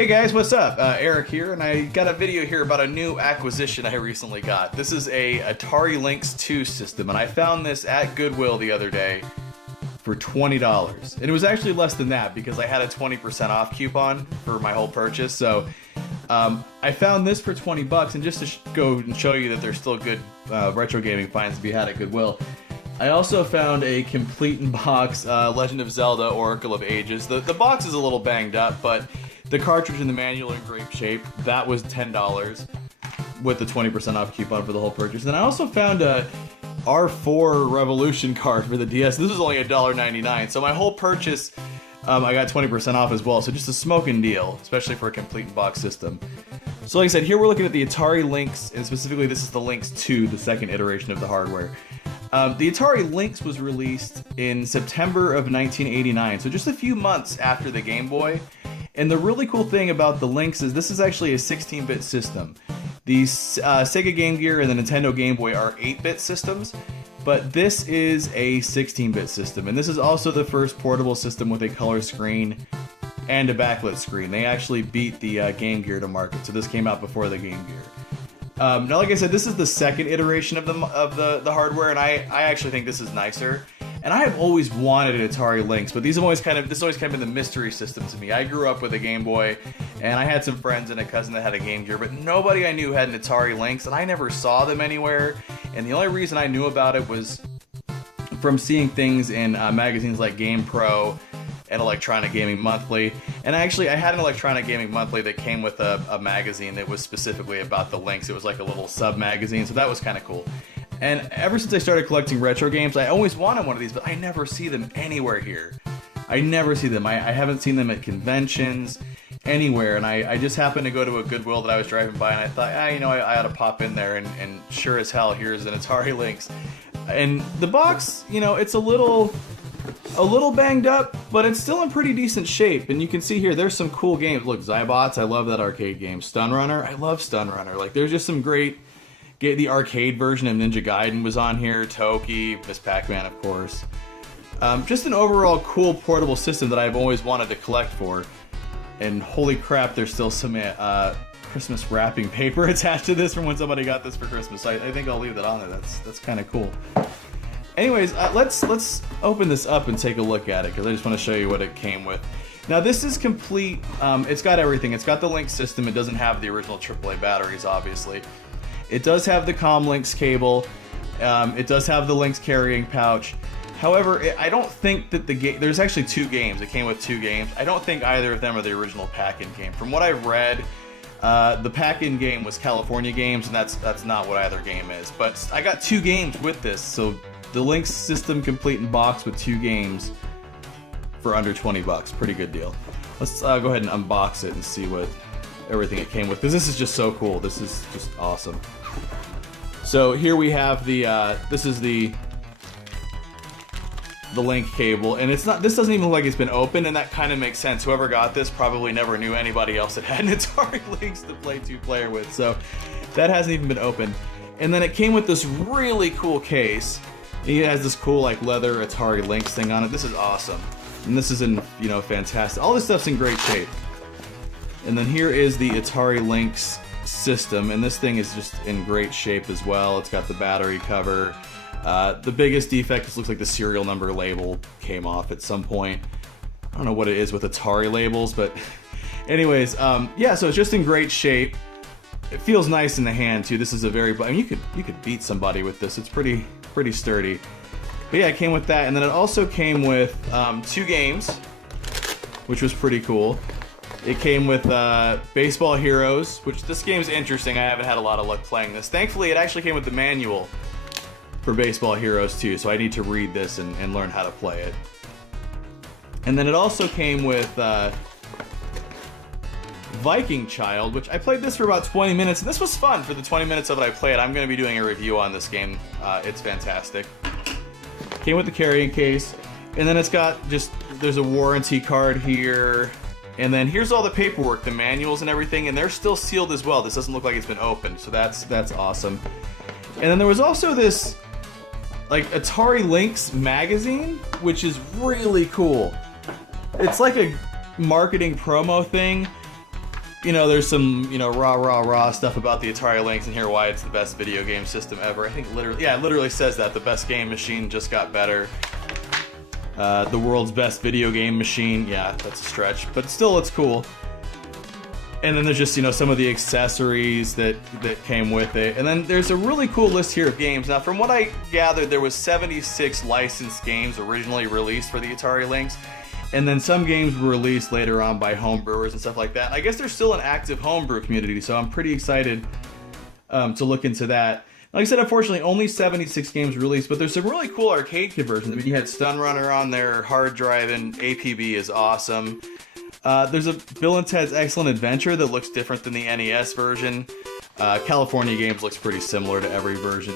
Hey guys, what's up? Eric here, and I got a video here about a new acquisition I recently got. This is a Atari Lynx 2 system, and I found this at Goodwill the other day for $20. And it was actually less than that because I had a 20% off coupon for my whole purchase. So I found this for 20 bucks, and just to go and show you that there's still good retro gaming finds to be had at Goodwill. I also found a complete in box Legend of Zelda Oracle of Ages. The box is a little banged up, but the cartridge and the manual are in great shape. That was $10 with the 20% off coupon for the whole purchase. And I also found a R4 Revolution card for the DS. This was only $1.99. So my whole purchase, I got 20% off as well. So just a smoking deal, especially for a complete in box system. So like I said, here we're looking at the Atari Lynx, and specifically this is the Lynx 2, the second iteration of the hardware. The Atari Lynx was released in September of 1989, so just a few months after the Game Boy. And the really cool thing about the Lynx is this is actually a 16-bit system. The Sega Game Gear and the Nintendo Game Boy are 8-bit systems, but this is a 16-bit system. And this is also the first portable system with a color screen and a backlit screen. They actually beat the Game Gear to market, so this came out before the Game Gear. Now, like I said, this is the second iteration of the hardware, and I actually think this is nicer. And I have always wanted an Atari Lynx, but this has always kind of been the mystery system to me. I grew up with a Game Boy, and I had some friends and a cousin that had a Game Gear, but nobody I knew had an Atari Lynx, and I never saw them anywhere. And the only reason I knew about it was from seeing things in magazines like Game Pro and Electronic Gaming Monthly. And actually, I had an Electronic Gaming Monthly that came with a magazine that was specifically about the Lynx. It was like a little sub-magazine, so that was kind of cool. And ever since I started collecting retro games, I always wanted one of these, but I never see them anywhere here. I never see them. I haven't seen them at conventions, anywhere. And I just happened to go to a Goodwill that I was driving by, and I thought, I ought to pop in there, and sure as hell, here's an Atari Lynx. And the box, it's a little banged up, but it's still in pretty decent shape. And you can see here, there's some cool games. Look, Zybots, I love that arcade game. Stun Runner, I love Stun Runner. Like, there's just some great... The arcade version of Ninja Gaiden was on here, Toki, Miss Pac-Man, of course. Just an overall cool portable system that I've always wanted to collect for. And holy crap, there's still some Christmas wrapping paper attached to this from when somebody got this for Christmas. So I think I'll leave that on there. That's kind of cool. Anyways, let's open this up and take a look at it, because I just want to show you what it came with. Now this is complete. It's got everything. It's got the Lynx system. It doesn't have the original AAA batteries, obviously. It does have the Comlinks cable. It does have the Lynx carrying pouch. However, I don't think that there's actually two games. It came with two games. I don't think either of them are the original pack-in game. From what I've read, the pack-in game was California Games, and that's not what either game is. But I got two games with this, so the Lynx system complete in box with two games for under 20 bucks. Pretty good deal. Let's go ahead and unbox it and see what everything it came with, because this is just so cool. This is just awesome. So here we have this is the link cable, and this doesn't even look like it's been opened, and that kind of makes sense. Whoever got this probably never knew anybody else that had an Atari Lynx to play two-player with, so that hasn't even been opened. And then it came with this really cool case. It has this cool like leather Atari Lynx thing on it. This is awesome, and this is in fantastic. All this stuff's in great shape. And then here is the Atari Lynx system, and this thing is just in great shape as well. It's got the battery cover. The biggest defect is looks like the serial number label came off at some point. I don't know what it is with Atari labels, but anyways, yeah, so it's just in great shape. It feels nice in the hand too. This is a very, you could beat somebody with this. It's pretty sturdy. But yeah, it came with that, and then it also came with two games, which was pretty cool. It came with Baseball Heroes, which this game's interesting. I haven't had a lot of luck playing this. Thankfully, it actually came with the manual for Baseball Heroes too, so I need to read this and learn how to play it. And then it also came with Viking Child, which I played this for about 20 minutes, and this was fun for the 20 minutes of it I played. I'm going to be doing a review on this game. It's fantastic. Came with the carrying case, and then it's got there's a warranty card here. And then here's all the paperwork, the manuals and everything, and they're still sealed as well. This doesn't look like it's been opened, so that's awesome. And then there was also this like Atari Lynx magazine, which is really cool. It's like a marketing promo thing, you know, there's some, you know, raw stuff about the Atari Lynx in here, why it's the best video game system ever. I think literally, yeah, it literally says that. The best game machine just got better. The world's best video game machine. Yeah, that's a stretch, but still, it's cool. And then there's just, you know, some of the accessories that came with it. And then there's a really cool list here of games. Now, from what I gathered, there was 76 licensed games originally released for the Atari Lynx. And then some games were released later on by homebrewers and stuff like that. I guess there's still an active homebrew community, so I'm pretty excited to look into that. Like I said, unfortunately, only 76 games released, but there's some really cool arcade conversions. I mean, you had Stun Runner on there, hard drive, and APB is awesome. There's a Bill and Ted's Excellent Adventure that looks different than the NES version. California Games looks pretty similar to every version.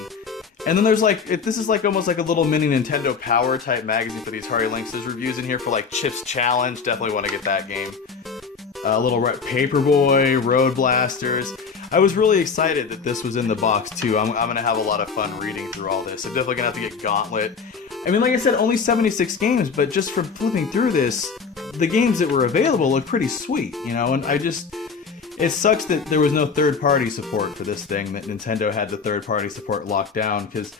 And then there's like, this is like almost like a little mini Nintendo Power type magazine for the Atari Lynx. There's reviews in here for like Chips Challenge. Definitely want to get that game. Little Paperboy, Road Blasters. I was really excited that this was in the box too. I'm going to have a lot of fun reading through all this. I'm definitely going to have to get Gauntlet. I mean, like I said, only 76 games, but just from flipping through this, the games that were available look pretty sweet, you know, and it sucks that there was no third-party support for this thing, that Nintendo had the third-party support locked down, because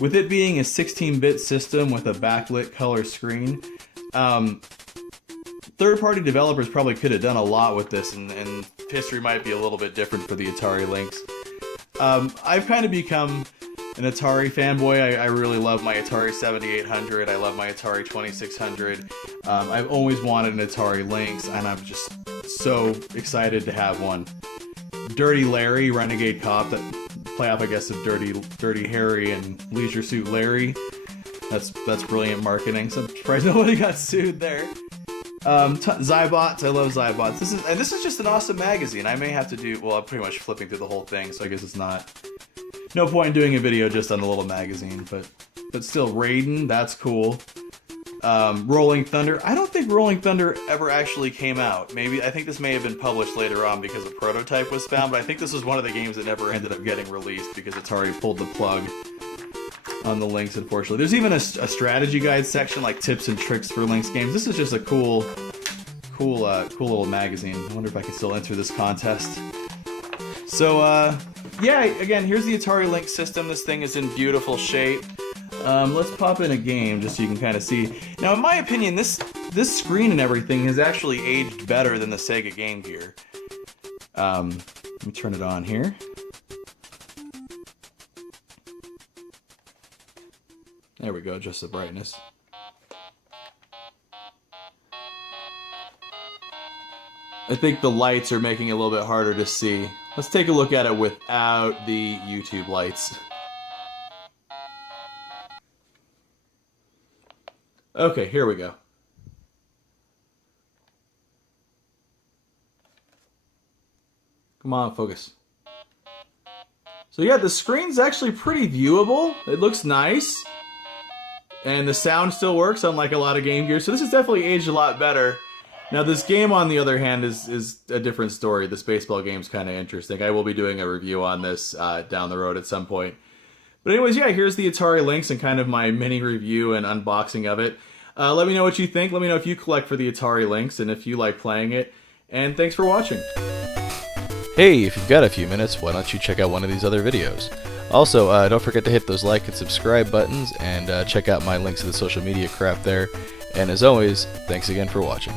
with it being a 16-bit system with a backlit color screen, third-party developers probably could have done a lot with this, and history might be a little bit different for the Atari Lynx. I've kind of become an Atari fanboy. I really love my Atari 7800. I love my Atari 2600. I've always wanted an Atari Lynx, and I'm just so excited to have one. Dirty Larry, Renegade Cop, that playoff, I guess, of Dirty Harry and Leisure Suit Larry. That's brilliant marketing. So I'm surprised nobody got sued there. Zybots, I love Zybots. This is just an awesome magazine. I may have to do, well, I'm pretty much flipping through the whole thing, so I guess it's no point in doing a video just on the little magazine, but still, Raiden, that's cool. Rolling Thunder. I don't think Rolling Thunder ever actually came out. I think this may have been published later on because a prototype was found, but I think this was one of the games that never ended up getting released because Atari pulled the plug on the Lynx, unfortunately. There's even a strategy guide section, like tips and tricks for Lynx games. This is just a cool little magazine. I wonder if I can still enter this contest. So, yeah, again, here's the Atari Lynx system. This thing is in beautiful shape. Let's pop in a game just so you can kind of see. Now, in my opinion, this screen and everything has actually aged better than the Sega Game Gear. Let me turn it on here. There we go, just the brightness. I think the lights are making it a little bit harder to see. Let's take a look at it without the YouTube lights. Okay, here we go. Come on, focus. So yeah, the screen's actually pretty viewable. It looks nice. And the sound still works, unlike a lot of Game Gear. So this has definitely aged a lot better. Now this game, on the other hand, is a different story. This baseball game's kind of interesting. I will be doing a review on this down the road at some point. But anyways, yeah, here's the Atari Lynx and kind of my mini review and unboxing of it. Let me know what you think. Let me know if you collect for the Atari Lynx and if you like playing it. And thanks for watching. Hey, if you've got a few minutes, why don't you check out one of these other videos? Also, don't forget to hit those like and subscribe buttons, and check out my links to the social media crap there. And as always, thanks again for watching.